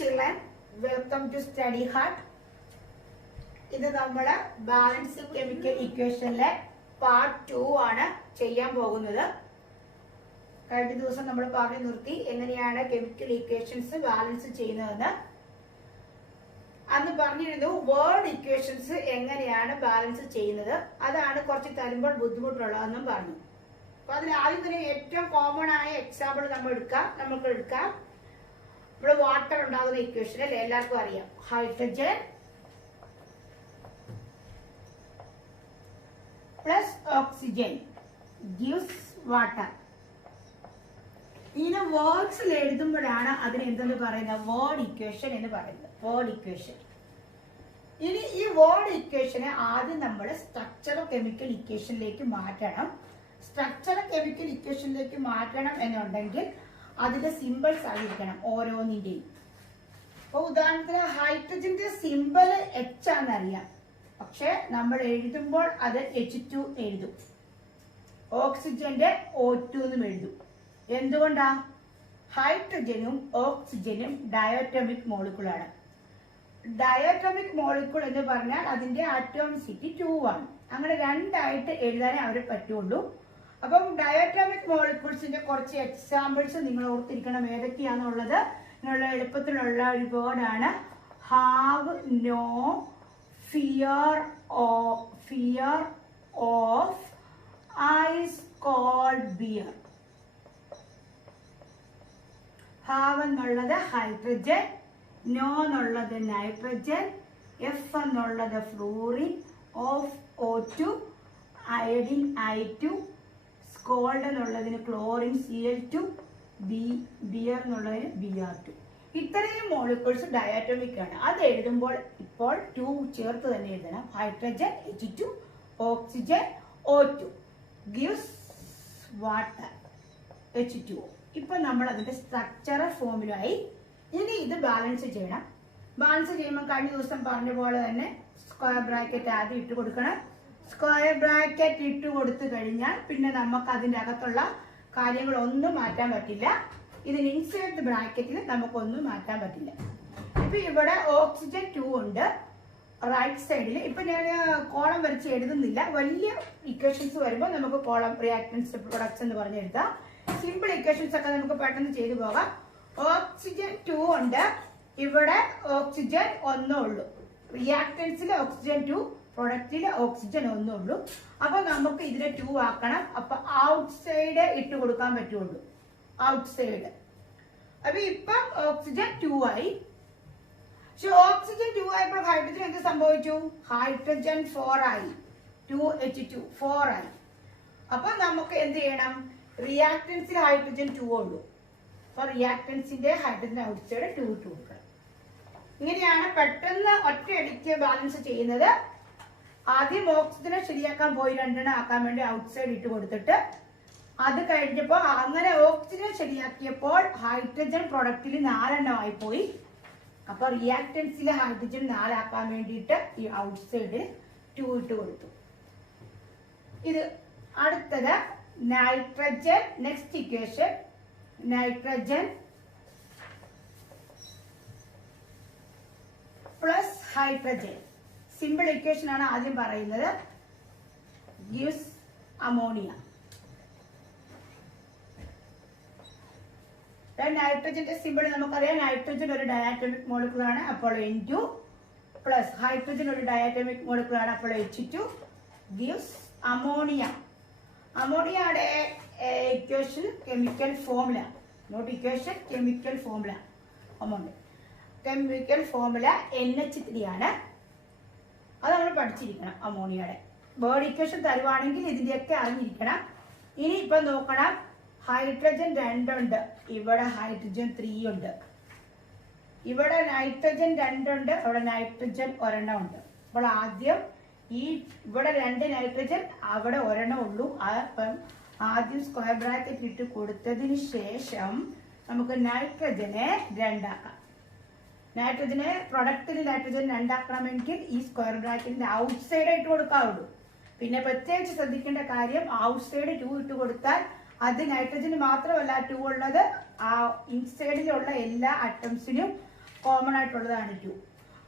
children, welcome to Study Hard. ഇത് നമ്മുടെ balance chemical ഇക്വേഷനിലെ part 2 ആണ് ചെയ്യാൻ പോകുന്നത്. കഴിഞ്ഞ ദിവസം നമ്മൾ പറഞ്ഞു നിർത്തി എങ്ങനെയാണ് കെമിക്കൽ ഇക്വേഷൻസ് ബാലൻസ് ചെയ്യുന്നതെന്ന്. അന്ന് പറഞ്ഞിരുന്നു വേർഡ് ഇക്വേഷൻസ് എങ്ങനെയാണ് ബാലൻസ് ചെയ്യുന്നത്, അതാണ് കുറച്ച് തരുമ്പോൾ ബുദ്ധിമുട്ടുള്ളതെന്നും പറഞ്ഞു. അപ്പൊ അതിൽ ആദ്യം തന്നെ ഏറ്റവും കോമൺ ആയ എക്സാമ്പിൾ നമുക്ക് എടുക്കാം. ഇവിടെ വാട്ടർ ഉണ്ടാകുന്ന ഇക്വേഷൻ അല്ലേ, എല്ലാവർക്കും അറിയാം. Hydrogen plus oxygen gives water. ഇങ്ങനെ വേർഡ്സിൽ എഴുതുമ്പോഴാണ് അതിന് എന്തെന്ന് പറയുന്നത്, വേർഡ് ഇക്വേഷൻ എന്ന് പറയുന്നത്. Word equation. ഇനി ഈ വേർഡ് ഇക്വേഷനെ ആദ്യം നമ്മൾ സ്ട്രക്ചറൽ കെമിക്കൽ ഇക്വേഷനിലേക്ക് മാറ്റണം. സ്ട്രക്ചറൽ കെമിക്കൽ ഇക്വേഷനിലേക്ക് മാറ്റണം എന്നുണ്ടെങ്കിൽ അതിന്റെ സിമ്പിൾസ് ആയിരിക്കണം ഓരോന്നിന്റെയും. അപ്പൊ ഉദാഹരണത്തിന് ഹൈഡ്രജന്റെ സിമ്പിൾ H ആണെന്നറിയാം, പക്ഷെ നമ്മൾ എഴുതുമ്പോൾ അത് H2 എഴുതും. ഓക്സിജന്റെ O2 എന്നും എഴുതും. എന്തുകൊണ്ടാ? ഹൈഡ്രജനും ഓക്സിജനും ഡയറ്റോമിക് മോളിക്യൂളാണ്. ഡയറ്റോമിക് മോളിക്യൂൾ എന്ന് പറഞ്ഞാൽ അതിന്റെ ആറ്റോമിസിറ്റി 2 ആണ്. അങ്ങനെ രണ്ടായിട്ട് എഴുതാനേ അവരെ പറ്റുള്ളൂ. അപ്പം ഡയറ്റോമിക് മോളിക്യൂൾസിന്റെ കുറച്ച് എക്സാമ്പിൾസ് നിങ്ങൾ ഓർത്തിരിക്കണം ഏതൊക്കെയാണെന്നുള്ളത്. ഇതിനുള്ള എളുപ്പത്തിലുള്ള ഒരു വേർഡാണ് have no fear of ice cold beer. Have എന്നുള്ളത് ഹൈഡ്രജൻ, നോ എന്നുള്ളത് നൈട്രജൻ, എഫ് എന്നുള്ളത് fluorine, of O2, iodine I2, scold എന്നുള്ളതിന് ക്ലോറിൻ Cl2, ബിയർ എന്നുള്ളതിന് Br2. ഇത്രയും മോളിക്യൂൾസ് ഡയറ്റോമിക് ആണ്. അത് എഴുതുമ്പോൾ ഇപ്പോൾ 2 ചേർത്ത് തന്നെ എഴുതണം. Hydrogen H2, oxygen O2 gives water H2O. ഇപ്പൊ നമ്മൾ അതിന്റെ സ്ട്രക്ചറൽ ഫോമിലായി. ഇനി ഇത് ബാലൻസ് ചെയ്യണം. ബാലൻസ് ചെയ്യുമ്പോൾ കഴിഞ്ഞ ദിവസം പറഞ്ഞ പോലെ തന്നെ സ്ക്വയർ ബ്രാക്കറ്റ് ആദ്യം ഇട്ട് കൊടുക്കണം. സ്ക്വയർ ബ്രാക്കറ്റ് ഇട്ട് കൊടുത്തു കഴിഞ്ഞാൽ പിന്നെ നമുക്ക് അതിൻ്റെ അകത്തുള്ള കാര്യങ്ങളൊന്നും മാറ്റാൻ പറ്റില്ല. ഇതിന് ഇൻസൈഡ് ബ്രാക്കറ്റിൽ നമുക്കൊന്നും മാറ്റാൻ പറ്റില്ല. ഇപ്പൊ ഇവിടെ ഓക്സിജൻ 2 ഉണ്ട് റൈറ്റ് സൈഡിൽ. ഇപ്പൊ ഞാൻ കോളം വരച്ച് എഴുതുന്നില്ല. വലിയ ഇക്വേഷൻസ് വരുമ്പോൾ നമുക്ക് കോളം റിയാക്ടൻസ് പ്രൊഡക്ട്സ് എന്ന് പറഞ്ഞ് എഴുതാം. സിമ്പിൾ ഇക്വേഷൻസ് ഒക്കെ നമുക്ക് പെട്ടെന്ന് ചെയ്തു പോകാം. ഓക്സിജൻ 2 ഉണ്ട്, ഇവിടെ ഓക്സിജൻ 1 ഉള്ളൂ. റിയാക്ടൻസിൽ ഓക്സിജൻ 2, പ്രൊഡക്റ്റിൽ ഓക്സിജൻ 1 ഉള്ളൂ. അപ്പൊ നമുക്ക് ഇതിനെ 2 ആക്കണം. അപ്പൊ ഔട്ട് സൈഡ് ഇട്ട് കൊടുക്കാൻ പറ്റുള്ളൂ. Out side. അപ്പൊ ഇപ്പം ഓക്സിജൻ 2 ആയി. പക്ഷെ ഓക്സിജൻ 2 ആയപ്പോൾ ഹൈഡ്രജൻ എന്ത് സംഭവിച്ചു? ഹൈഡ്രജൻ 4 ആയി. 2H2 4 ആയി. അപ്പൊ നമുക്ക് എന്ത് ചെയ്യണം? റിയാക്ടൻസിൽ ഹൈഡ്രജൻ 2 ഉള്ളൂ. അപ്പൊ റിയാക്ടൻസിന്റെ ഹൈഡ്രജൻ ഔട്ട് സൈഡ് 2 ഇട്ട് കൊടുക്കണം. ഇങ്ങനെയാണ് പെട്ടെന്ന് ഒറ്റയടിക്ക് ബാലൻസ് ചെയ്യുന്നത്. ആദ്യം ഓക്സിജനെ ശരിയാക്കാൻ പോയി 2 ആക്കാൻ വേണ്ടി ഔട്ട് സൈഡ് ഇട്ട് കൊടുത്തിട്ട് അത് കഴിഞ്ഞപ്പോൾ അങ്ങനെ ഓക്സിജൻ ശരിയാക്കിയപ്പോൾ ഹൈഡ്രജൻ പ്രൊഡക്റ്റിൽ 4 ആയി പോയി. അപ്പൊ റിയാക്ടൻസിലെ ഹൈഡ്രജൻ 4 ആക്കാൻ വേണ്ടിയിട്ട് ഈ ഔട്ട് സൈഡിൽ 2 ഇട്ട് കൊടുത്തു. ഇത് അടുത്തത് nitrogen. Next equation nitrogen plus hydrogen. Simple equation ആണ് ആദ്യം പറയുന്നത്. Gives ammonia. നൈട്രജന്റെ സിമ്പിൾ നമുക്കറിയാം. നൈട്രജൻ ഒരു ഡയാറ്റോമിക് മോളിക്യൂൾ ആണ്, അപ്പോൾ N2 പ്ലസ് ഹൈഡ്രജൻ ഒരു ഡയാറ്റോമിക് മോളിക്യൂൾ ആണ്, അപ്പോൾ H2 ഗിവ്സ് അമോണിയ. അമോണിയയുടെ equation chemical formula, not equation, chemical formula. Ammonia chemical formula NH3 ആണ്. അത് നമ്മൾ പഠിച്ചിരിക്കണം. അമോണിയയുടെ വേർഡ് ഇക്വേഷൻ തരുവാണെങ്കിൽ ഇതിന്റെയൊക്കെ അറിഞ്ഞിരിക്കണം. ഇനി ഇപ്പൊ നോക്കണം, ഹൈഡ്രജൻ 2 ഉണ്ട്, ഇവിടെ ഹൈഡ്രജൻ 3 ഉണ്ട്, ഇവിടെ നൈട്രജൻ 2 ഉണ്ട്, അവിടെ നൈട്രജൻ 1 ഉണ്ട്. അപ്പോൾ ആദ്യം ഇവിടെ 2 നൈട്രജൻ, അവിടെ 1 ഉള്ളൂ. അപ്പം ആദ്യം സ്ക്വയർ ബ്രാക്കറ്റ് ഇട്ട് കൊടുത്തതിന് ശേഷം നമുക്ക് നൈട്രജനെ 2 ആക്കാം. നൈട്രജനെ പ്രൊഡക്റ്റിൽ നൈട്രജൻ 2 ആക്കണമെങ്കിൽ ഈ സ്ക്വയർ ബ്രാക്കറ്റിന്റെ ഔട്ട് സൈഡ് ഇട്ട് കൊടുക്കാവുള്ളൂ. പിന്നെ പ്രത്യേകിച്ച് ശ്രദ്ധിക്കേണ്ട കാര്യം, ഔട്ട് സൈഡ് 2 ഇട്ട് കൊടുത്താൽ അത് നൈട്രജന് മാത്രമല്ല 2 ഉള്ളത്, ആ ഇൻസൈഡിലുള്ള എല്ലാ അറ്റംസിനും കോമൺ ആയിട്ടുള്ളതാണ് 2.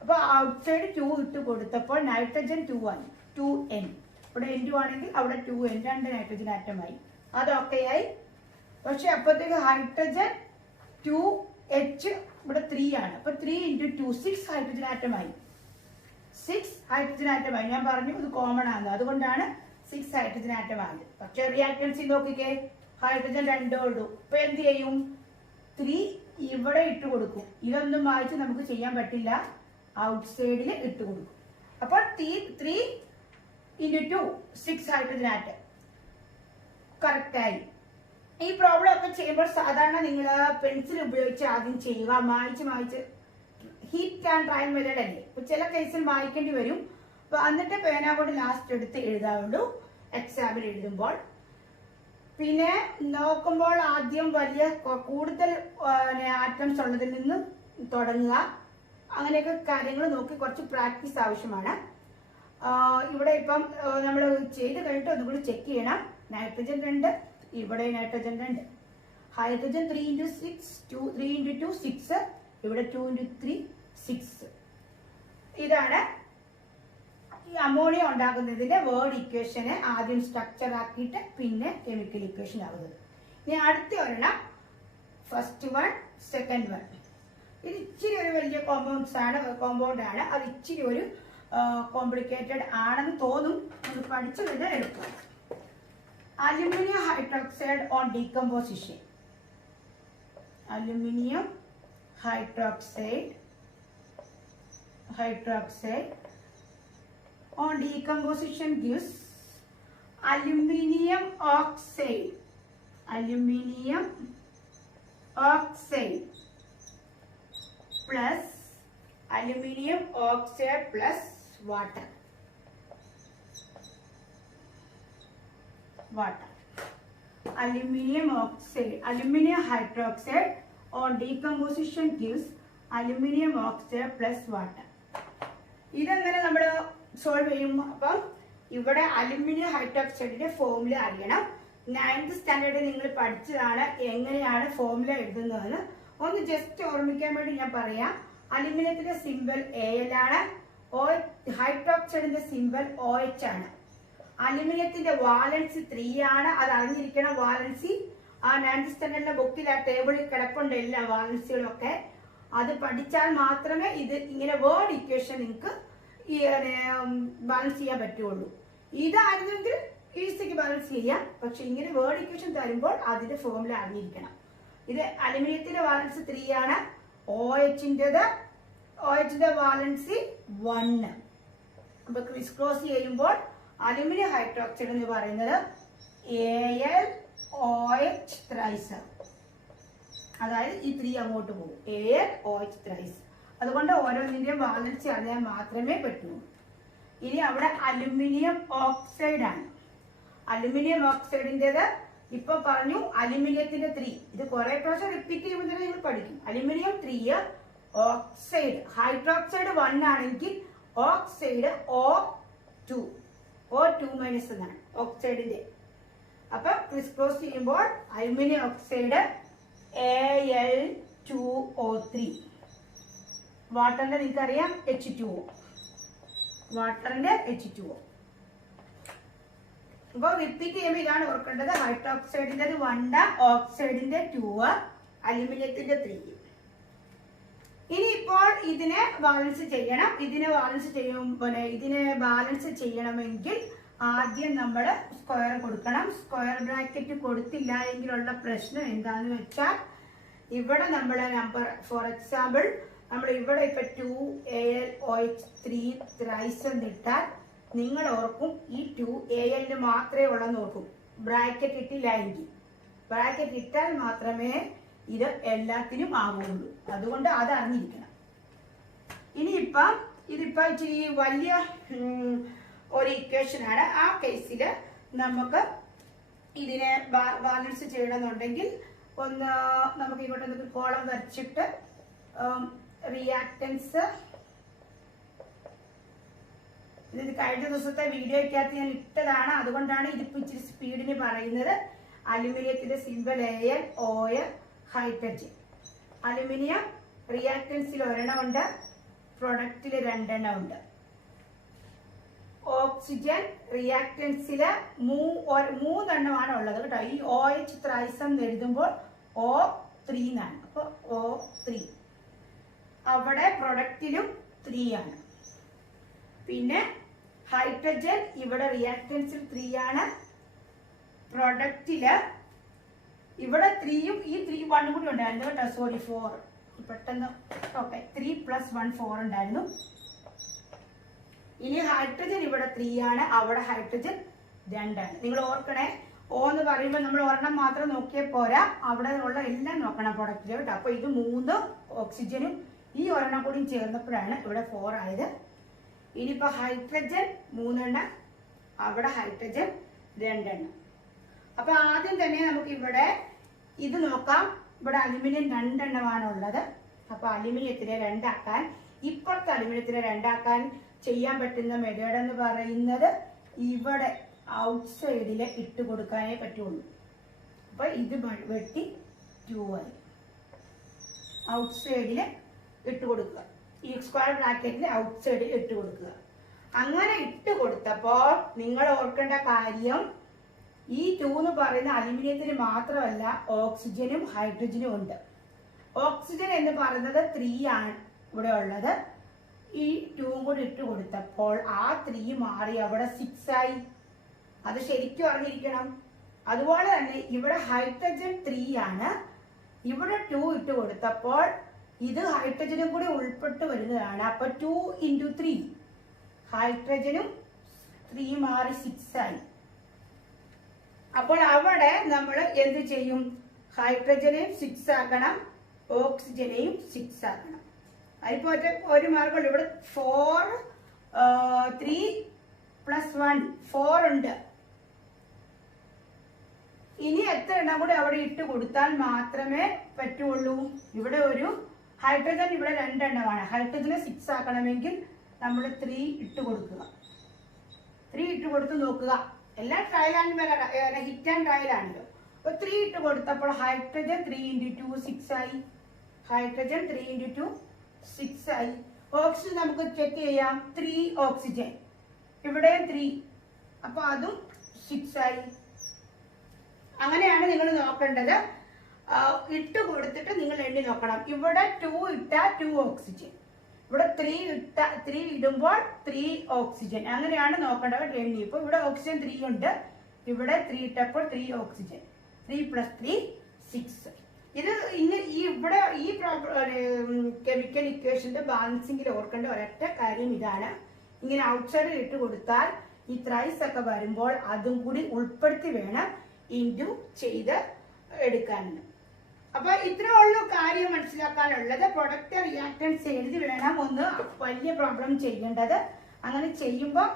അപ്പോൾ ഔട്ട് സൈഡ് 2 ഇട്ട് കൊടുത്തപ്പോൾ നൈട്രജൻ 2 ആയി, 2n. ഇവിടെ N2 ആണെങ്കിൽ അവിടെ 2n, 2 നൈട്രജൻ ആറ്റമായി. അതൊക്കെ ആയി. പക്ഷെ അപ്പോഴത്തേക്ക് ഹൈഡ്രജൻ 2H ഇവിടെ 3 ആണ്. അപ്പോൾ 3 × 2 6 ഹൈഡ്രജൻ ആറ്റമായി. 6 ഹൈഡ്രജൻ ആറ്റമായി. ഞാൻ പറഞ്ഞു ഇത് കോമൺ ആണ്, അതുകൊണ്ടാണ് 6 ഹൈഡ്രജൻ ആറ്റമായത്. പക്ഷെ റിയാക്ടൻസി നോക്കിക്കേ, ഹൈഡ്രജൻ 2 ഉള്ളൂ. ഇപ്പൊ എന്ത് ചെയ്യും? 3 ഇവിടെ ഇട്ട് കൊടുക്കും. ഇതൊന്നും വായിച്ച് നമുക്ക് ചെയ്യാൻ പറ്റില്ല, ഔട്ട് സൈഡിൽ ഇട്ട് കൊടുക്കും. അപ്പോൾ 3 × 2 6 ഹൈഡ്രജൻ ആറ്റം കറക്റ്റായി. ഈ പ്രോബ്ലം ഒക്കെ ചെയ്യുമ്പോൾ സാധാരണ നിങ്ങൾ പെൻസിൽ ഉപയോഗിച്ച് ആദ്യം ചെയ്യുക, മായ്ച്ച് ഹീറ്റ് ആൻഡ് ട്രയൽ മെത്തേഡ് അല്ലേ. ഇപ്പൊ ചില കേസിൽ വായിക്കേണ്ടി വരും. അപ്പൊ എന്നിട്ട് പേന കൊണ്ട് ലാസ്റ്റ് എടുത്ത് എഴുതാവുള്ളൂ എക്സാമിൽ എഴുതുമ്പോൾ. പിന്നെ നോക്കുമ്പോൾ ആദ്യം വലിയ കൂടുതൽ ആറ്റംസ് ഉള്ളതിൽ നിന്ന് തുടങ്ങുക. അങ്ങനെയൊക്കെ കാര്യങ്ങൾ നോക്കി കുറച്ച് പ്രാക്ടീസ് ആവശ്യമാണ്. ഇവിടെ ഇപ്പം നമ്മൾ ചെയ്ത് കഴിഞ്ഞിട്ട് ഒന്നുകൂടി ചെക്ക് ചെയ്യണം. നൈട്രജൻ 2, ഇവിടെ നൈട്രജൻ 2, ഹൈഡ്രജൻ 3 × 6, 3 × 2 6, ഇവിടെ 2 × 3 6. ഇതാണ് ഈ അമോണിയ ഉണ്ടാക്കുന്നതിന്റെ വേർഡ് ഇക്വേഷനെ ആദ്യം സ്ട്രക്ചർ ആക്കിയിട്ട് പിന്നെ കെമിക്കൽ ഇക്വേഷൻ ആകുന്നത്. ഇനി അടുത്ത ഒരെണ്ണം, ഫസ്റ്റ് വൺ, സെക്കൻഡ് വൺ. ഇത് ഇച്ചിരി ഒരു വലിയ കോമ്പൗണ്ട് ആണ്. അത് ഇച്ചിരി ഒരു കോംപ്ലിക്കേറ്റഡ് ആണെന്ന് തോന്നും. അത് പഠിച്ചത് എളുപ്പമാണ്. Aluminium hydroxide on decomposition. Aluminium hydroxide on decomposition gives aluminium oxide plus aluminium oxide plus water. Aluminium hydroxide on decomposition gives aluminium oxide plus water. ഇതെങ്ങനെ നമ്മൾ സോൾവ് ചെയ്യും? അപ്പം ഇവിടെ അലുമിനിയം ഹൈഡ്രോക്സൈഡിന്റെ ഫോർമുല അറിയണം. 9th സ്റ്റാൻഡേർഡിൽ നിങ്ങൾ പഠിച്ചതാണ് എങ്ങനെയാണ് ഫോർമുല എഴുതുന്നതെന്ന്. ഒന്ന് ജസ്റ്റ് ഓർമ്മിക്കാൻ വേണ്ടി ഞാൻ പറയാം. അലുമിനിയത്തിന്റെ സിമ്പൽ Al ആണ്, ഹൈഡ്രോക്സൈഡിന്റെ സിമ്പൽ OH ആണ്. അലുമിനിയത്തിന്റെ വാലൻസി 3 ആണ്, അത് അറിഞ്ഞിരിക്കണം. വാലൻസി ആ 9th സ്റ്റാൻഡേർഡിലെ ബുക്കിൽ ആ ടേബിളിൽ കിടപ്പുണ്ട് എല്ലാ വാലൻസികളൊക്കെ. അത് പഠിച്ചാൽ മാത്രമേ ഇത് ഇങ്ങനെ വേർഡ് ഇക്വേഷൻ നിങ്ങൾക്ക് ബാലൻസ് ചെയ്യാൻ പറ്റുള്ളൂ. ഇതായിരുന്നെങ്കിൽ ഈസിക്ക് ബാലൻസ് ചെയ്യാം. പക്ഷെ ഇങ്ങനെ വേർഡ് ഇക്വേഷൻ തരുമ്പോൾ അതിന്റെ ഫോർമുല അറിഞ്ഞിരിക്കണം. ഇത് അലുമിനിയത്തിന്റെ വാലൻസി 3 ആണ്, OHന്റെ വാലൻസി 1. അപ്പൊ ക്രിസ് ക്രോസ് ചെയ്യുമ്പോൾ അലുമിനിയം ഹൈഡ്രോക്സൈഡ് എന്ന് പറയുന്നത് AlOH thrice. അതായത് ഈ 3 അങ്ങോട്ട് പോകും, AlOH thrice. അതുകൊണ്ട് ഓരോന്നിന്റെയും വാലൻസി അറിയാൻ മാത്രമേ പറ്റുള്ളൂ. ഇനി അവിടെ അലുമിനിയം ഓക്സൈഡ് ആണ്. അലുമിനിയം ഓക്സൈഡിൻ്റെത് ഇപ്പൊ പറഞ്ഞു അലുമിനിയത്തിന്റെ 3. ഇത് കുറെ പ്രാവശ്യം റിപ്പീറ്റ് ചെയ്യുമ്പോൾ തന്നെ നിങ്ങൾ പഠിക്കും. അലുമിനിയം 3, ഓക്സൈഡ് ഹൈഡ്രോക്സൈഡ് 1 ആണെങ്കിൽ ഓക്സൈഡ് O2 എന്നാണ് ഓക്സൈഡിന്റെ. അപ്പൊ ക്രിസ് ക്രോസ് ചെയ്യുമ്പോൾ അലുമിനിയം ഓക്സൈഡ് Al2O3. വാട്ടറിന്റെ നിങ്ങൾക്കറിയാം H2O. വാട്ടറിന്റെ H2O. അപ്പൊ റിപ്പീറ്റ് ചെയ്യുമ്പോൾ ഇതാണ് ഓർക്കേണ്ടത്. ഹൈഡ്രോക്സൈഡിന്റെ 1, ഓക്സൈഡിന്റെ 2, അലുമിനിയത്തിന്റെ 3. ഇനിയിപ്പോൾ ഇതിനെ ബാലൻസ് ചെയ്യണം. ഇതിനെ ബാലൻസ് ചെയ്യണമെങ്കിൽ ആദ്യം നമ്മൾ സ്ക്വയർ കൊടുക്കണം. സ്ക്വയർ ബ്രാക്കറ്റ് കൊടുത്തില്ല എങ്കിലുള്ള പ്രശ്നം എന്താന്ന് വെച്ചാൽ ഇവിടെ നമ്മൾ നമ്പർ ഫോർ എക്സാമ്പിൾ നമ്മൾ ഇവിടെ ഇപ്പൊ 2AlOH3 thrice എന്നിട്ടാൽ നിങ്ങൾ ഓർക്കും ഈ 2Al മാത്രമേ ഉള്ളെന്ന് ഓർക്കും. ബ്രാക്കറ്റ് ഇട്ടില്ല എങ്കിൽ. ബ്രാക്കറ്റ് ഇട്ടാൽ മാത്രമേ ഇത് എല്ലാത്തിനും ആവുള്ളൂ. അതുകൊണ്ട് അത് അറിഞ്ഞിരിക്കണം. ഇനിയിപ്പം ഇതിപ്പോ ഇച്ചിരി വലിയ ഒരു ഇക്വേഷൻ ആണ്. ആ കേസിൽ നമുക്ക് ഇതിനെ ബാലൻസ് ചെയ്യണമെന്നുണ്ടെങ്കിൽ നമുക്ക് ഇങ്ങോട്ട് കോളം വരച്ചിട്ട് റിയാക്ടൻസ് ഇത് കഴിഞ്ഞ ദിവസത്തെ വീഡിയോയ്ക്കകത്ത് ഞാൻ ഇട്ടതാണ്. അതുകൊണ്ടാണ് ഇതിപ്പോ ഇച്ചിരി സ്പീഡിന് പറയുന്നത്. അലുമിനിയത്തിന്റെ symbol Al, OH, hydrogen. Aluminium റിയാക്ടൻസിൽ ഒരെണ്ണം ഉണ്ട്, പ്രൊഡക്റ്റിൽ രണ്ടെണ്ണം ഉണ്ട്. ഓക്സിജൻ റിയാക്ടൻസില് മൂന്നെണ്ണമാണ് ഉള്ളത് കേട്ടോ. ഈ OH ത്രൈസ് എന്ന് എഴുതുമ്പോൾ O3 എന്നാണ്. അപ്പോൾ O3. അവിടെ പ്രൊഡക്റ്റിലും 3 ആണ്. പിന്നെ ഹൈഡ്രജൻ ഇവിടെ റിയാക്ടൻസിൽ 3 ആണ്, പ്രൊഡക്റ്റില് ഇവിടെ 3യും ഈ 3 1 കൂടി ഉണ്ടായിരുന്നു കേട്ടോ. സോറി 4 പെട്ടെന്ന്. ഓക്കെ, 3 + 1 4 ഉണ്ടായിരുന്നു. ഇനി ഹൈഡ്രജൻ ഇവിടെ 3 ആണ്, അവിടെ ഹൈഡ്രജൻ 2 ആണ്. നിങ്ങൾ ഓർക്കണേ, O എന്ന് പറയുമ്പോൾ നമ്മൾ ഒരെണ്ണം മാത്രം നോക്കിയാൽ പോരാ, അവിടെ ഉള്ള എല്ലാം നോക്കണം പ്രൊഡക്റ്റിൽ കേട്ടോ. അപ്പൊ ഇത് 3 ഓക്സിജനും ഈ ഒരെണ്ണം കൂടി ചേർന്നപ്പോഴാണ് ഇവിടെ 4 ആയത്. ഇനിയിപ്പോ ഹൈഡ്രജൻ 3 എണ്ണം, അവിടെ ഹൈഡ്രജൻ 2 എണ്ണം. അപ്പൊ ആദ്യം തന്നെ നമുക്ക് ഇവിടെ ഇത് നോക്കാം. ഇവിടെ അലുമിനിയം 2 എണ്ണമാണ് ഉള്ളത്. അപ്പൊ അലുമിനിയത്തിനെ 2 ആക്കാൻ, ഇപ്പോഴത്തെ അലുമിനിയത്തിനെ 2 ആക്കാൻ ചെയ്യാൻ പറ്റുന്ന മെത്തേഡ് എന്ന് പറയുന്നത് ഇവിടെ ഔട്ട്സൈഡില് ഇട്ട് കൊടുക്കാനേ പറ്റുള്ളൂ. അപ്പൊ ഇത് വെട്ടി 2 ആയി ഔട്ട്സൈഡില് ഇട്ട് കൊടുക്കുക. ഈ സ്ക്വയർ ബ്രാക്കറ്റിൽ ഔട്ട്സൈഡിൽ ഇട്ട് കൊടുക്കുക. അങ്ങനെ ഇട്ട് കൊടുത്തപ്പോൾ നിങ്ങൾ ഓർക്കേണ്ട കാര്യം, ഈ 2 എന്ന് പറയുന്ന അലുമിനിയത്തിന് മാത്രമല്ല, ഓക്സിജനും ഹൈഡ്രജനും ഉണ്ട്. ഓക്സിജൻ എന്ന് പറയുന്നത് 3 ആണ് ഇവിടെ ഉള്ളത്. ഈ 2 കൂടി ഇട്ട് കൊടുത്തപ്പോൾ ആ 3 മാറി അവിടെ 6 ആയി. അത് ശരിക്കും അറിഞ്ഞിരിക്കണം. അതുപോലെ തന്നെ ഇവിടെ ഹൈഡ്രജൻ 3 ആണ്, ഇവിടെ 2 ഇട്ട് കൊടുത്തപ്പോൾ ഇത് ഹൈഡ്രജനും കൂടി ഉൾപ്പെട്ട് വരുന്നതാണ്. അപ്പൊ 2 × 3 ഹൈഡ്രജനും 3 മാറി 6 ആയി. അപ്പോൾ അവിടെ നമ്മൾ എന്ത് ചെയ്യും? ഹൈഡ്രജനെയും 6 ആക്കണം, ഓക്സിജനെയും 6 ആക്കണം. അതിപ്പോ ഒരു മാർഗമുള്ളൂ. ഇവിടെ 4 3 + 1 4 ഉണ്ട്. ഇനി എത്ര എണ്ണം കൂടി അവിടെ ഇട്ട് കൊടുത്താൽ മാത്രമേ പറ്റുള്ളൂ. ഇവിടെ ഒരു ഹൈഡ്രജൻ ഇവിടെ 2 എണ്ണമാണ്. ഹൈഡ്രജനെ 6 ആക്കണമെങ്കിൽ നമ്മൾ 3 ഇട്ട് കൊടുക്കുക. 3 ഇട്ട് കൊടുത്ത് നോക്കുക. എല്ലാം trial and hit and trial ആണല്ലോ. അപ്പൊ 3 ഇട്ട് കൊടുത്തപ്പോൾ ഹൈഡ്രജൻ 3 × 2 6 ആയി. ഹൈഡ്രജൻ 3 × 2 6 ആയി. ഓക്സിജൻ നമുക്ക് ചെക്ക് ചെയ്യാം. 3 ഓക്സിജൻ, ഇവിടെ 3, അപ്പൊ അതും 6 ആയി. അങ്ങനെയാണ് നിങ്ങൾ നോക്കേണ്ടത്. ഇട്ട് കൊടുത്തിട്ട് നിങ്ങൾ എണ്ണി നോക്കണം. ഇവിടെ 2 ഇട്ടാൽ 2 ഓക്സിജൻ, ഇവിടെ 3 ഇടുമ്പോൾ 3 ഓക്സിജൻ. അങ്ങനെയാണ് നോക്കേണ്ടത് എണ്ണി. ഇപ്പൊ ഇവിടെ ഓക്സിജൻ 3 ഉണ്ട്, ഇവിടെ 3 ഇട്ടപ്പോൾ 3 ഓക്സിജൻ. 3 + 3 6. ഇത് ഇവിടെ ഈ കെമിക്കൽ ഇക്വേഷന്റെ ബാലൻസിംഗിൽ ഓർക്കേണ്ട ഒരൊറ്റ കാര്യം ഇതാണ്. ഇങ്ങനെ ഔട്ട്സൈഡിൽ ഇട്ട് കൊടുത്താൽ ഈ ത്രൈസ് ഒക്കെ വരുമ്പോൾ അതും കൂടി ഉൾപ്പെടുത്തി വേണം ഇൻഡു ചെയ്ത് എടുക്കാനുണ്ട്. അപ്പൊ ഇത്രേ ഉള്ളൂ കാര്യം മനസ്സിലാക്കാനുള്ളത്. പ്രൊഡക്റ്റ് റിയാക്ടൻസ് എഴുതി വേണം ഒന്ന് വലിയ പ്രോബ്ലം ചെയ്യേണ്ടത്. അങ്ങനെ ചെയ്യുമ്പോൾ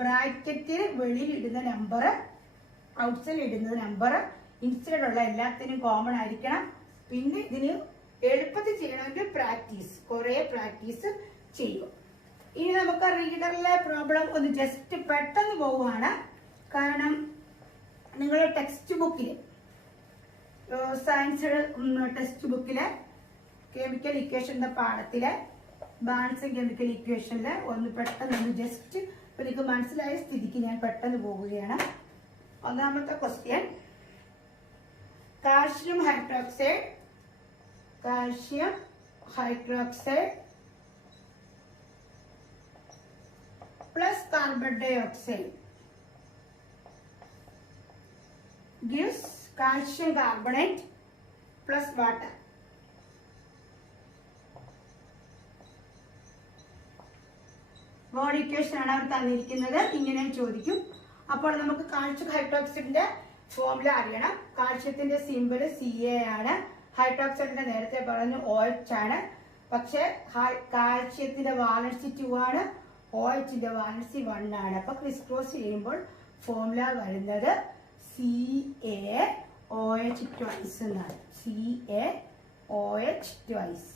ബ്രാക്കറ്റിൽ വെളിയിൽ ഇടുന്ന നമ്പർ, ഔട്ട്സൈഡിൽ ഇടുന്ന നമ്പർ, ഇൻസൈഡ് ഉള്ള എല്ലാത്തിനും കോമൺ ആയിരിക്കണം. പിന്നെ ഇതിന് എളുപ്പത്തിൽ ചെയ്യണമെങ്കിൽ കുറെ പ്രാക്ടീസ് ചെയ്യും. ഇനി നമുക്ക് റീഡറിലെ പ്രോബ്ലം ഒന്ന് ജസ്റ്റ് പെട്ടെന്ന് പോവുകയാണ്. കാരണം നിങ്ങളുടെ ടെക്സ്റ്റ് ബുക്കിൽ, സയൻസ് ടെക്സ്റ്റ് ബുക്കിലെ കെമിക്കൽ ഇക്വേഷന്റെ പാഠത്തിലെ ബാലൻസിംഗ് കെമിക്കൽ ഇക്വേഷനിൽ ഒന്ന് പെട്ടെന്ന് ജസ്റ്റ് എനിക്ക് മനസ്സിലായ സ്ഥിതിക്ക് ഞാൻ പെട്ടെന്ന് പോകുകയാണ്. ഒന്നാമത്തെ question, calcium hydroxide plus carbon dioxide gives calcium carbonate plus water. Body equation ആണ് അവർ തന്നിരിക്കുന്നത്. ഇങ്ങനെ ചോദിക്കും. അപ്പോൾ നമുക്ക് കാൽഷ്യം ഹൈഡ്രോക്സൈഡിന്റെ ഫോർമുല അറിയണം. കാൽഷ്യത്തിന്റെ സിമ്പിൾ Ca ആണ്. ഹൈഡ്രോക്സൈഡിന്റെ നേരത്തെ പറഞ്ഞു OH ആണ്. പക്ഷെ കാൽഷ്യത്തിന്റെ വാലൻസി 2 ആണ്, OHന്റെ വാലൻസി 1 ആണ്. അപ്പൊ ക്രിസ് ക്രോസ് ചെയ്യുമ്പോൾ ഫോർമുല വരുന്നത് CaOH twice എന്നാണ്. CaOH twice.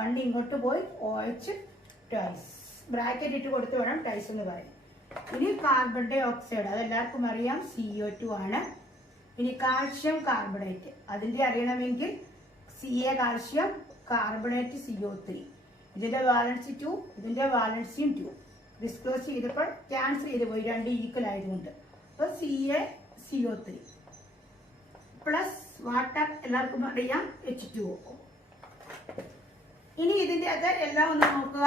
1 ഇങ്ങോട്ട് പോയി OH twice. ബ്രാക്കറ്റ് ഇട്ട് കൊടുത്ത് വേണം ടൈസ് എന്ന് പറയും. ഇനി കാർബൺ ഡൈ ഓക്സൈഡ്, അതെല്ലാവർക്കും അറിയാം, CO2 ആണ്. ഇനി കാൽഷ്യം കാർബണേറ്റ്, അതിന്റെ അറിയണമെങ്കിൽ Ca കാൽഷ്യം കാർബണേറ്റ് CO3, ഇതിന്റെ വാലൻസി 2, ഇതിന്റെ വാലൻസിയും 2. ഡിസ്ക്ലോസ് ചെയ്തപ്പോൾ ക്യാൻസൽ ചെയ്ത് പോയി, രണ്ട് ഈക്വൽ ആയതുകൊണ്ട്. അപ്പോൾ CaCO3 പ്ലസ് വാട്ടർ എല്ലാവർക്കും അറിയാം H2O. ഇനി ഇതിന്റെ അത് എല്ലാം ഒന്ന് നോക്കുക.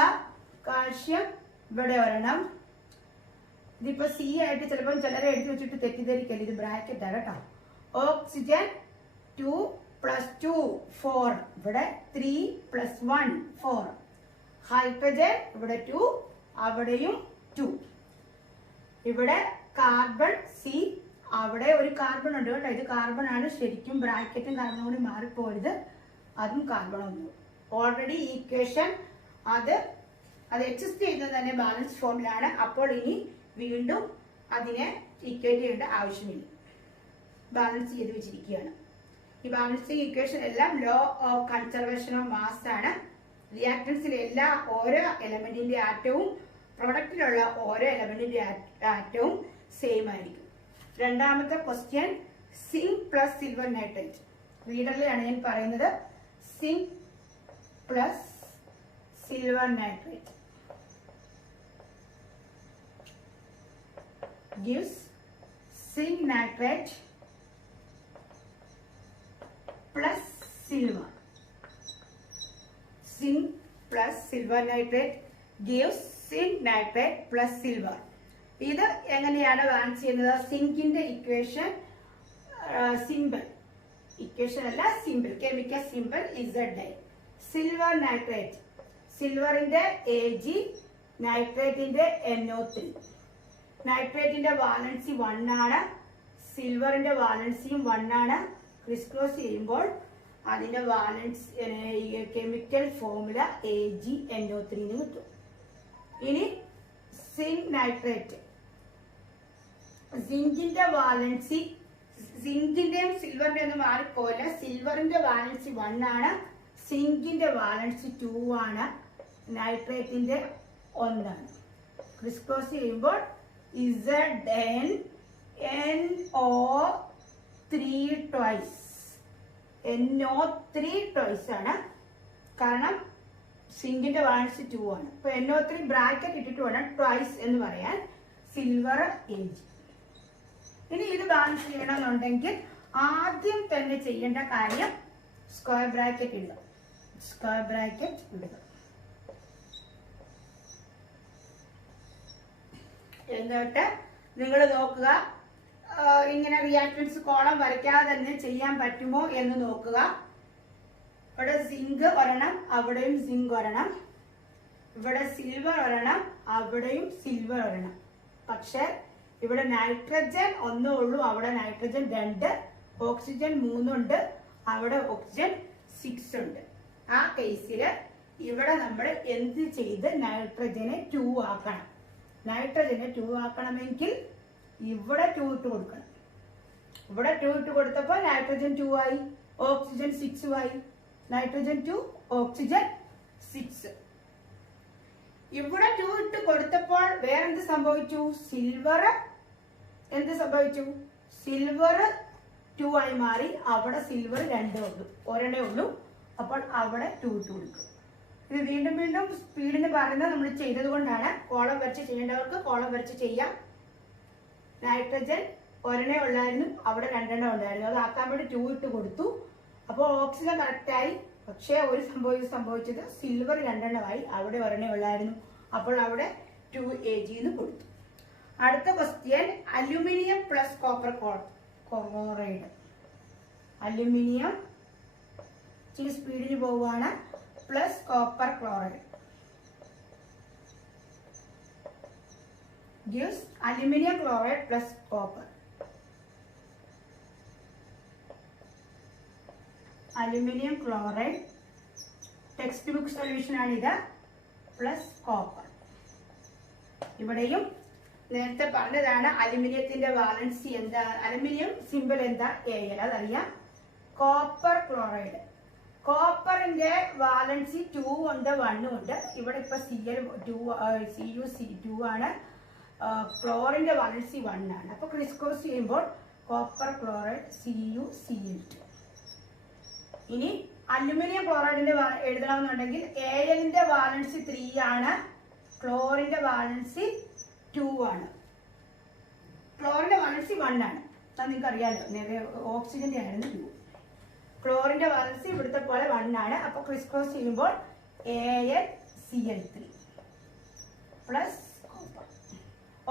കാൽഷ്യം ഇവിടെ ഒരെണ്ണം, ഇതിപ്പോ C ആയിട്ട് ചിലപ്പോൾ ചിലരെ എഴുതി വെച്ചിട്ട് തെറ്റിദ്ധരിക്കല്ലേ, ഇത് ബ്രാക്കറ്റ് ആണ് കേട്ടോ. ഓക്സിജൻ 2 + 2 4, ഇവിടെ 3 + 1 4. ഹൈഡ്രജൻ ഇവിടെ 2, അവിടെയും 2. ഇവിടെ കാർബൺ C, അവിടെ ഒരു കാർബൺ ഉണ്ട് കേട്ടോ, ഇത് കാർബൺ ആണ് ശരിക്കും, ബ്രാക്കറ്റും കാർബണും കൂടി മാറിപ്പോയത്, അതും കാർബൺ ഒന്നും. ഓൾറെഡി ഈക്വേഷൻ അത് എക്സിസ്റ്റ് ചെയ്യുന്നത് തന്നെ ബാലൻസ് ഫോമിലാണ്. അപ്പോൾ ഇനി വീണ്ടും അതിനെ ഈക്വേറ്റ് ചെയ്യേണ്ട ആവശ്യമില്ല, ബാലൻസ് ചെയ്ത് വെച്ചിരിക്കുകയാണ്. ഈ ബാലൻസിങ് ഇക്വേഷൻ എല്ലാം law of conservation of mass ആണ്. റിയാക്ടൻസിലെ എല്ലാ ഓരോ എലമെന്റിന്റെ ആറ്റവും പ്രൊഡക്റ്റിലുള്ള ഓരോ എലമെന്റിന്റെ ആറ്റവും സെയിം ആയിരിക്കും. രണ്ടാമത്തെ question, zinc plus silver nitrate. റീഡറിലാണ് ഞാൻ പറയുന്നത്. Zinc plus silver nitrate gives zinc nitrate plus silver. Zinc plus silver nitrate gives zinc nitrate plus silver. ഇത് എങ്ങനെയാണ് ബാലൻസ് ചെയ്യുന്നത്? സിങ്കിന്റെ ഇക്വേഷൻ സിമ്പിൾ, ഇക്വേഷൻ അല്ല simple, chemical simple Zi. Silver nitrate, സിൽവറിന്റെ Ag, നൈട്രേറ്റിന്റെ NO3. നൈട്രേറ്റിന്റെ വാലൻസി 1 ആണ്, സിൽവറിന്റെ വാലൻസിയും 1 ആണ്. ക്രിസ്ക്രോസ് ചെയ്യുമ്പോൾ അതിന്റെ വാലൻസ് കെമിക്കൽ ഫോർമുല AgNO3 കിട്ടും. ഇനി സിങ്ക് നൈട്രേറ്റ്, സിങ്കിന്റെ വാലൻസി, സിങ്കിന്റെയും സിൽവറിന്റെ ഒന്നും മാറിപ്പോയില്ല, സിൽവറിന്റെ വാലൻസി 1 ആണ്, സിങ്കിന്റെ വാലൻസി 2 ആണ്, നൈട്രേറ്റിന്റെ 1 ആണ്. ക്രിസ്ക്രോസ് ചെയ്യുമ്പോൾ ZnNO3 twice, NO3 twice ആണ്, കാരണം സിങ്കിന്റെ വാലൻസി 2 ആണ്. അപ്പൊ NO3 ബ്രാക്കറ്റ് ഇട്ടിട്ട് വേണം ട്വൈസ് എന്ന് പറയാൻ. Silver Ag. ഇനി ഇത് ബാലൻസ് ചെയ്യണമെന്നുണ്ടെങ്കിൽ ആദ്യം തന്നെ ചെയ്യേണ്ട കാര്യം സ്ക്വയർ ബ്രാക്കറ്റ് ഇടുക, സ്ക്വയർ ബ്രാക്കറ്റ് ഇടുക. എന്നിട്ട് നിങ്ങൾ നോക്കുക, ഇങ്ങനെ റിയാക്ടൻസ് കോളം വരയ്ക്കാതെ തന്നെ ചെയ്യാൻ പറ്റുമോ എന്ന് നോക്കുക. ഇവിടെ സിങ്ക് ഒരെണ്ണം, അവിടെയും സിങ്ക് ഒരെണ്ണം, ഇവിടെ സിൽവർ ഒരെണ്ണം, അവിടെയും സിൽവർ ഒരെണ്ണം. പക്ഷെ ഇവിടെ നൈട്രജൻ 1 ഉള്ളൂ, അവിടെ നൈട്രജൻ 2, ഓക്സിജൻ 3 ഉണ്ട്, അവിടെ ഓക്സിജൻ 6 ഉണ്ട്. ആ കേസിൽ ഇവിടെ നമ്മൾ എന്ത് ചെയ്ത് നൈട്രജനെ 2 ആക്കണം. നൈട്രജനെ 2 ആക്കണമെങ്കിൽ ഇവിടെ 2 ഇട്ട് കൊടുക്കണം. ഇവിടെ 2 ഇട്ട് കൊടുത്തപ്പോൾ നൈട്രജൻ 2 ആയി, ഓക്സിജൻ 6 ആയി. Nitrogen 2, oxygen 6. ഇവിടെ 2 ഇട്ട് കൊടുത്തപ്പോൾ വേറെന്ത് സംഭവിച്ചു? സിൽവർ എന്ത് സംഭവിച്ചു? സിൽവർ 2 ആയി മാറി, അവിടെ സിൽവർ 2 ഉള്ളൂ, ഒരെണ്ണേ ഉള്ളൂ. അപ്പോൾ അവിടെ 2 ഇട്ട് കൊടുക്കും. ഇത് വീണ്ടും വീണ്ടും സ്പീഡിന് പറയുന്നത് നമ്മൾ ചെയ്തത് കൊണ്ടാണ്. കോളം വരച്ച് ചെയ്യേണ്ടവർക്ക് കോളം വരച്ച് ചെയ്യാം. നൈട്രജൻ ഒരെണ്ണേ ഉള്ളായിരുന്നു, അവിടെ 2 ഉണ്ടായിരുന്നു, അത് ആക്കാൻ വേണ്ടി 2 ഇട്ട് കൊടുത്തു. അപ്പോൾ ഓക്സിജൻ കറക്റ്റായി. പക്ഷേ ഒരു സംഭവിച്ചത് സിൽവർ 2 ആയി, അവിടെ ഒരെണ്ണേ ഉള്ളായിരുന്നു, അപ്പോൾ അവിടെ 2 Ag എന്ന് കൊടുത്തു. അടുത്ത question, aluminium plus copper chloride. Aluminium ഇച്ചിരി സ്പീഡിന് പോവുകയാണ്, plus copper chloride gives aluminum chloride plus copper. Aluminum chloride text book solution ആണിത്, പ്ലസ് കോപ്പർ. ഇവിടെയും നേരത്തെ പറഞ്ഞതാണ് അലുമിനിയത്തിന്റെ വാലൻസി എന്താ, അലുമിനിയം സിമ്പിൾ എന്താ, Al, അതറിയാം. കോപ്പർ ക്ലോറൈഡ്, കോപ്പറിന്റെ വാലൻസി 2 ഉണ്ട്, 1 ഉണ്ട്. ഇവിടെ ഇപ്പൊ Cu2 ആണ്, ക്ലോറിന്റെ വാലൻസി 1 ആണ്. അപ്പൊ ക്രിസ്ക്രോസ് ചെയ്യുമ്പോൾ കോപ്പർ ക്ലോറൈഡ് CuCl2. ഇനി അലുമിനിയം ക്ലോറൈഡിന്റെ എഴുതണമെന്നുണ്ടെങ്കിൽ Al-ന്റെ വാലൻസി 3 ആണ്, ക്ലോറിന്റെ വാലൻസി 2 ആണ്, ക്ലോറിന്റെ വാലൻസി 1 ആണ്. അത് നിങ്ങൾക്ക് അറിയാമല്ലോ, നേരെ ഓക്സിജന്റെ ആയിരുന്നു 2. ക്ലോറിന്റെ വാലൻസി ഇവിടുത്തെ പോലെ 1 ആണ്. അപ്പൊ ക്രിസ് ക്രോസ് ചെയ്യുമ്പോൾ AlCl3 പ്ലസ് കോപ്പർ.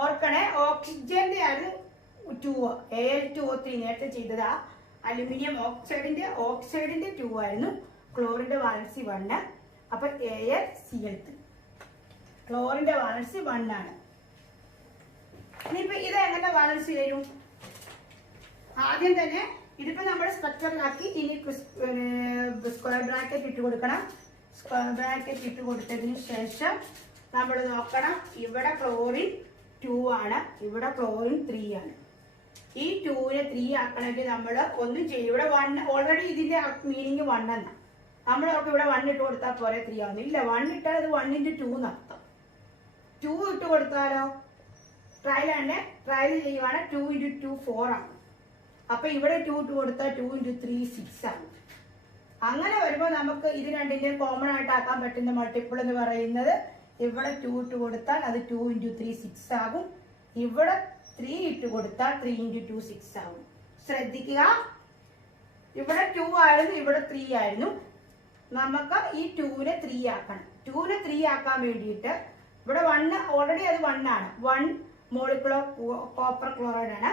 ഓർക്കണേ, ഓക്സിജന്റെ ആണ് 2, Al2O3 നേരത്തെ ചെയ്തതാ. അലുമിനിയം ഓക്സൈഡിന്റെ 2 ആയിരുന്നു, ക്ലോറിന്റെ വാലൻസി 1. അപ്പൊ AlCl3, ക്ലോറിന്റെ വാലൻസി 1 ആണ്. ഇനിയിപ്പോ ഇത് എങ്ങനെ ബാലൻസ് ചെയ്യും? ആദ്യം തന്നെ ഇതിപ്പോ നമ്മൾ സ്ട്രക്ചറിലാക്കി. ഇനി സ്ക്വയർ ബ്രാക്കറ്റ് ഇട്ട് കൊടുക്കണം. സ്ക്വയർ ബ്രാക്കറ്റ് ഇട്ട് കൊടുത്തതിന് ശേഷം നമ്മൾ നോക്കണം, ഇവിടെ ക്ലോറിൻ 2 ആണ്, ഇവിടെ ക്ലോറിൻ 3 ആണ്. ഈ 2നെ 3 ആക്കണമെങ്കിൽ നമ്മൾ ഒന്നും ചെയ്യും. ഇവിടെ 1 ഓൾറെഡി ഇതിന്റെ മീനിങ് 1 എന്നാ. നമ്മളൊക്കെ ഇവിടെ 1 ഇട്ട് കൊടുത്താൽ പോരെ 3 ആവുന്നു? ഇല്ല, 1 ഇട്ടാൽ അത് 1x2 എന്നർത്ഥം. 2 ഇട്ട് കൊടുത്താലോ? ട്രയൽ ചെയ്യുവാണ്, 2x2 4 ആണ്. അപ്പൊ ഇവിടെ 2 ഇട്ട് കൊടുത്താൽ 2x3 6 ആണ്. അങ്ങനെ വരുമ്പോൾ നമുക്ക് ഇത് രണ്ടിന്റെയും കോമൺ ആയിട്ട് ആക്കാൻ പറ്റുന്ന മൾട്ടിപ്പിൾ എന്ന് പറയുന്നത്, ഇവിടെ 2 ഇട്ട് കൊടുത്താൽ അത് 2x3 6 ആകും, ഇവിടെ 3 ഇട്ട് കൊടുത്താൽ 3x2 6 ആകും. ശ്രദ്ധിക്കുക, ഇവിടെ 2 ആയിരുന്നു, ഇവിടെ 3 ആയിരുന്നു. നമുക്ക് ഈ 2നെ 3 ആക്കണം. 2നെ 3 ആക്കാൻ വേണ്ടിയിട്ട് ഇവിടെ 1 ഓൾറെഡി അത് 1 ആണ്, 1 മോളിക്കുലർ കോപ്പർ ക്ലോറൈഡ് ആണ്.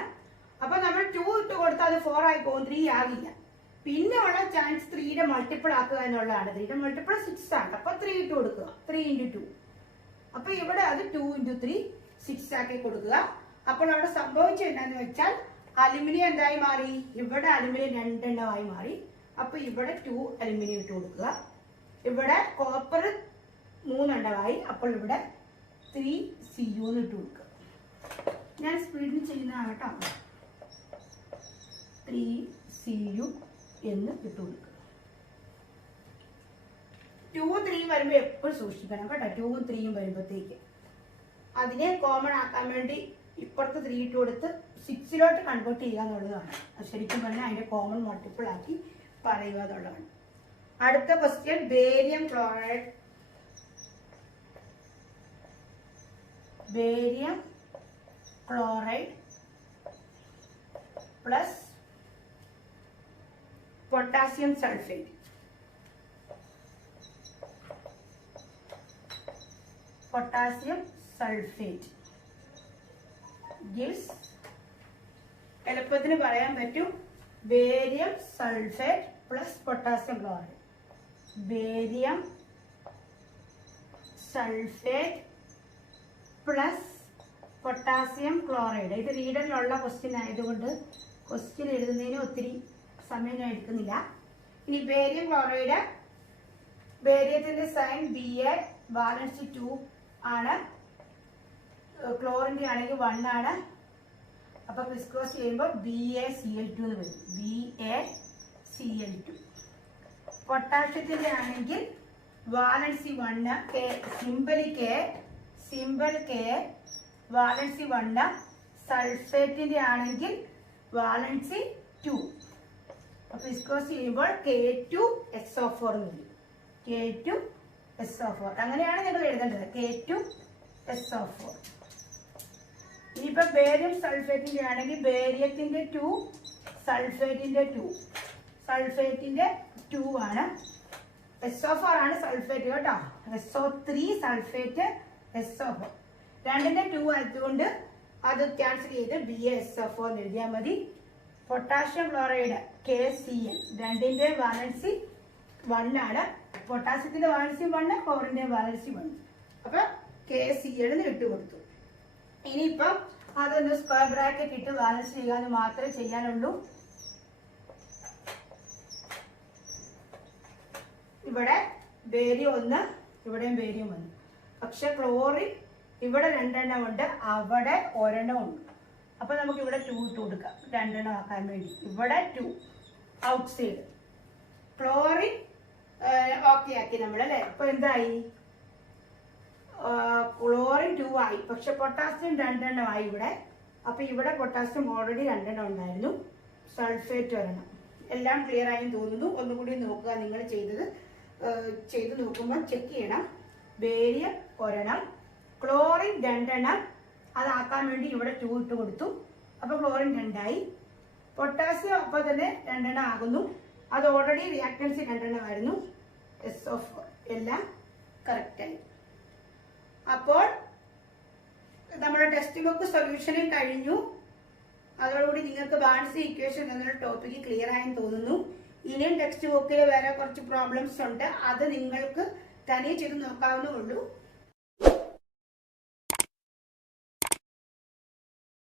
അപ്പൊ നമ്മൾ 2 ഇട്ട് കൊടുത്താൽ അത് 4 ആയി പോകും, 3 ആകില്ല. പിന്നെ ഉള്ള ചാൻസ് 3യുടെ മൾട്ടിപ്പിൾ ആക്കുക എന്നുള്ളതാണ്. 3യുടെ മൾട്ടിപ്പിൾ 6 ആണ്. അപ്പൊ 3 ഇട്ട് കൊടുക്കുക, 3x2. അപ്പൊ ഇവിടെ അത് 2x3 6 ആക്കി കൊടുക്കുക. അപ്പോൾ അവിടെ സംഭവിച്ചത് എന്താന്ന് വെച്ചാൽ, അലുമിനിയം എന്തായി മാറി? ഇവിടെ അലുമിനിയം 2 എണ്ണമായി മാറി. അപ്പൊ ഇവിടെ 2 അലുമിനിയം ഇട്ട് കൊടുക്കുക. ഇവിടെ കോപ്പർ 3 എണ്ണമായി. അപ്പോൾ ഇവിടെ 3Cu ഇട്ട് കൊടുക്കുക. ഞാൻ സ്പീഡിൽ ചെയ്യുന്നതാണ് കേട്ടോ. 3Cu എന്ന് ഇട്ട് കൊടുക്കുക. 2 3 വരുമ്പോൾ എപ്പോഴും സൂക്ഷിക്കണം കേട്ടോ. 2 3 വരുമ്പോഴത്തേക്ക് അതിനെ കോമൺ ആക്കാൻ വേണ്ടി ഇപ്പുറത്ത് 3 ഇട്ട് കൊടുത്ത് 6ലോട്ട് കൺവേർട്ട് ചെയ്യുക എന്നുള്ളതാണ്. ശരിക്കും പറഞ്ഞാൽ അതിന്റെ കോമൺ മൾട്ടിപ്പിൾ ആക്കി പറയുക എന്നുള്ളതാണ്. അടുത്ത question, barium chloride plus potassium sulphate. Potassium sulphate gives, എളുപ്പത്തിന് പറയാൻ പറ്റും, barium sulphate plus potassium chloride. Barium sulphate plus potassium chloride. ഇത് റീഡറിലുള്ള ക്വസ്റ്റ്യൻ ആയതുകൊണ്ട് ക്വസ്റ്റ്യൻ എഴുതുന്നതിന് ഒത്തിരി സമയം ഞാൻ എടുക്കുന്നില്ല. ഇനി ബേരിയം ക്ലോറൈഡ്, ബേരിയത്തിന്റെ സൈൻ Ba, ബാലൻസ് 2 ആണ്, ക്ലോറിന്റെ ആണെങ്കിൽ 1 ആണ്. അപ്പൊ ക്രിസ് ക്രോസ് ചെയ്യുമ്പോൾ BaCl2 എന്ന് വരും. BaCl2. പൊട്ടാഷ്യത്തിന്റെ ആണെങ്കിൽ വാലൻസി 1, സിമ്പിൾ K, വാലൻസി 1. സൾഫേറ്റിന്റെ ആണെങ്കിൽ വാലൻസി 2. അപ്പൊ ക്രിസ് ക്രോസ് ചെയ്യുമ്പോൾ K2SO4 എന്ന് വരും. K2SO4 അങ്ങനെയാണ് നിങ്ങൾ എഴുതേണ്ടത്, K2SO4. ഇനിയിപ്പോ ബേരിയം സൾഫേറ്റിന്റെ ആണെങ്കിൽ ബേരിയത്തിന്റെ 2, സൾഫേറ്റിന്റെ 2 ആണ്. SO4 ആണ് സൾഫേറ്റ് കേട്ടോ. SO3 സൾഫേറ്റ്, SO4 രണ്ടിന്റെ 2 ആയതുകൊണ്ട് അത് ക്യാൻസൽ ചെയ്ത് BaSO4 എന്ന് എഴുതിയാൽ മതി. പൊട്ടാഷ്യം ക്ലോറൈഡ് KCl, രണ്ടിന്റെ വാലൻസി 1 ആണ്. പൊട്ടാസ്യത്തിന്റെ വാലൻസി 1, ക്ലോറിന്റെ വാലൻസി 1. അപ്പൊ KCl എന്ന് ഇട്ട് കൊടുത്തു. ഇനിയിപ്പം അതൊന്ന് സ്ക്വയർ ബ്രാക്കറ്റ് ഇട്ട് ബാലൻസ് ചെയ്യാന്ന് മാത്രമേ ചെയ്യാനുള്ളൂ. ഇവിടെ ബേരിയം 1, ഇവിടെയും ബേരിയം 1. പക്ഷെ ക്ലോറിൻ ഇവിടെ 2 എണ്ണം ഉണ്ട്, അവിടെ 1 എണ്ണം ഉണ്ട്. അപ്പൊ നമുക്ക് ഇവിടെ 2 ഇട്ട് കൊടുക്കാം, 2 എണ്ണം ആക്കാൻ വേണ്ടി. ഇവിടെ 2 ഔട്ട് സൈഡ്. ക്ലോറിൻ ഓക്കെ ആക്കി നമ്മൾ അല്ലേ. അപ്പൊ എന്തായി? ക്ലോറിൻ 2 ആയി, പക്ഷെ പൊട്ടാസ്യം 2 എണ്ണമായി ഇവിടെ. അപ്പോൾ ഇവിടെ പൊട്ടാസ്യം ഓൾറെഡി 2 ഉണ്ടായിരുന്നു, സൾഫേറ്റ് ഒരെണ്ണം. എല്ലാം ക്ലിയർ ആയി തോന്നുന്നു. ഒന്നുകൂടി നോക്കുക, നിങ്ങൾ ചെയ്ത് നോക്കുമ്പോൾ ചെക്ക് ചെയ്യണം. ബേരിയം ഒരെണ്ണം, ക്ലോറിൻ 2 അതാക്കാൻ വേണ്ടി ഇവിടെ 2 ഇട്ട് കൊടുത്തു. അപ്പോൾ ക്ലോറിൻ 2 ആയി. പൊട്ടാസ്യം അപ്പോൾ തന്നെ 2 ആകുന്നു. അത് ഓൾറെഡി റിയാക്ടൻസി 2 ആയിരുന്നു. SO4 എല്ലാം കറക്റ്റായി. അപ്പോൾ നമ്മുടെ ടെക്സ്റ്റ് ബുക്ക് സൊല്യൂഷനും കഴിഞ്ഞു. അതോടുകൂടി നിങ്ങൾക്ക് ബാലൻസ് ഇക്വേഷൻ എന്നൊരു ടോപ്പിക്ക് ക്ലിയർ ആയെന്ന് തോന്നുന്നു. ഇനിയും ടെക്സ്റ്റ് ബുക്കിൽ വേറെ കുറച്ച് പ്രോബ്ലംസ് ഉണ്ട്, അത് നിങ്ങൾക്ക് തനിയെ ചെയ്ത് നോക്കാവുന്നേ ഉള്ളൂ.